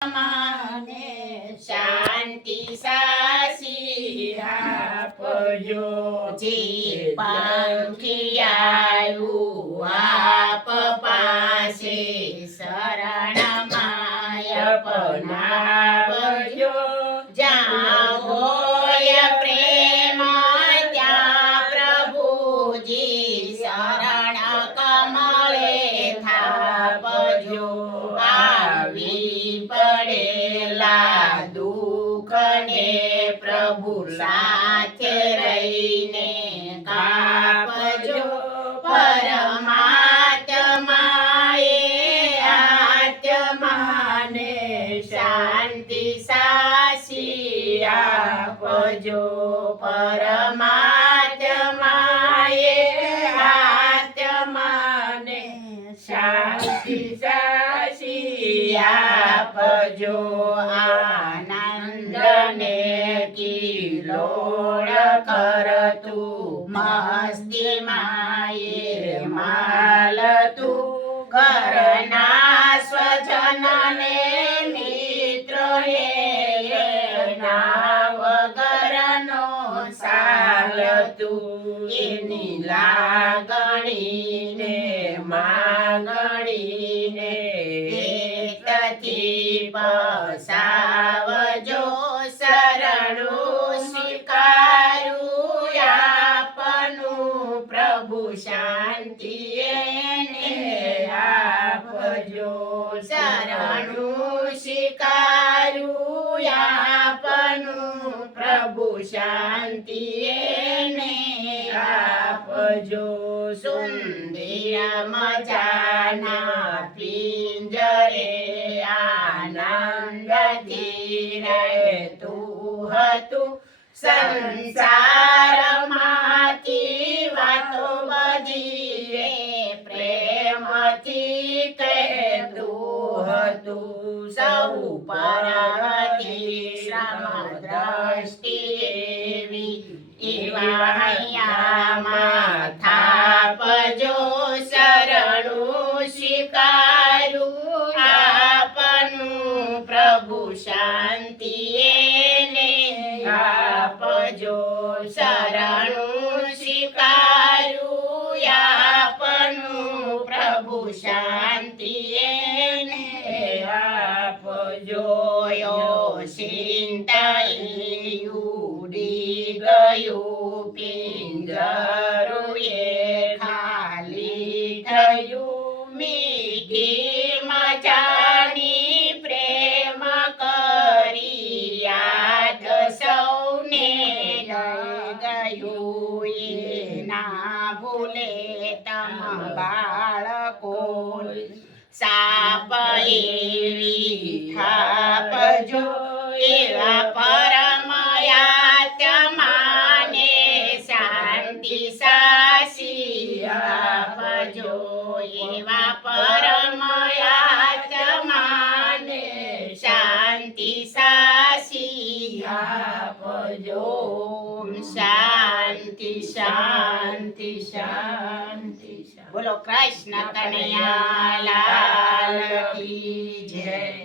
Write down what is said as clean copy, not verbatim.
માને શાંતિ સાસી આપજો જે પંખિયાયું આપ પાસે શરણ માય પનાવજો જ્યાં હોય પ્રેમ ત્યાં પ્રભુજી શરણ કમળે થાપજો આવી પડેલા દુઃખને પ્રભુ સાથે રહીને કાપજો પરમાત્માએ આત્માને શાંતિ સાસી આપજો પરમાત્માએ આત્માને શાંતિ સાસી આપજો આનંદને કિલોળ કરતું મસ્તી માયે માલતું ઘરના સ્વજનને મિત્રોએ ના વગરનો સાલતું એની લાગણીને માંગણીને એકથી પસાવજો શરણું સ્વીકારું આપનું પ્રભુ શાંતિ એને આપજો શરણું સ્વીકારું આપનું પ્રભુ શાંતિ એને આપજો સુંદર મજાના પિંજરે આનંદથી રહેતું હતું સંસારમાંથી વાતો બધી પ્રેમથી કહેતું હતું સૌ પરથી શ્રમ દ્રષ્ટિ એવા હૈયામાં થાપજો શરણું સ્વીકારું આપનું પ્રભુ શાંતિ એને આપજો શરણું સ્વીકારું આપનું પ્રભુ શાંતિ એને આપજો ચિંતાઈ ઉડી ગયું પિંજરું એ ખાલી થયું મીઠી મજાની પ્રેમ કરી યાદ સૌને ગયું એ ના ભૂલે તમ બાળકો સાપ એવી થાપજો એવા પરમાત્માને શાંતિ સાસી આપજો એવા પરમાત્માને શાંતિ સાસી આપજો શાંતિ શાંતિ શાંતિ બોલો કૃષ્ણ કનૈયા લાલ કી જય।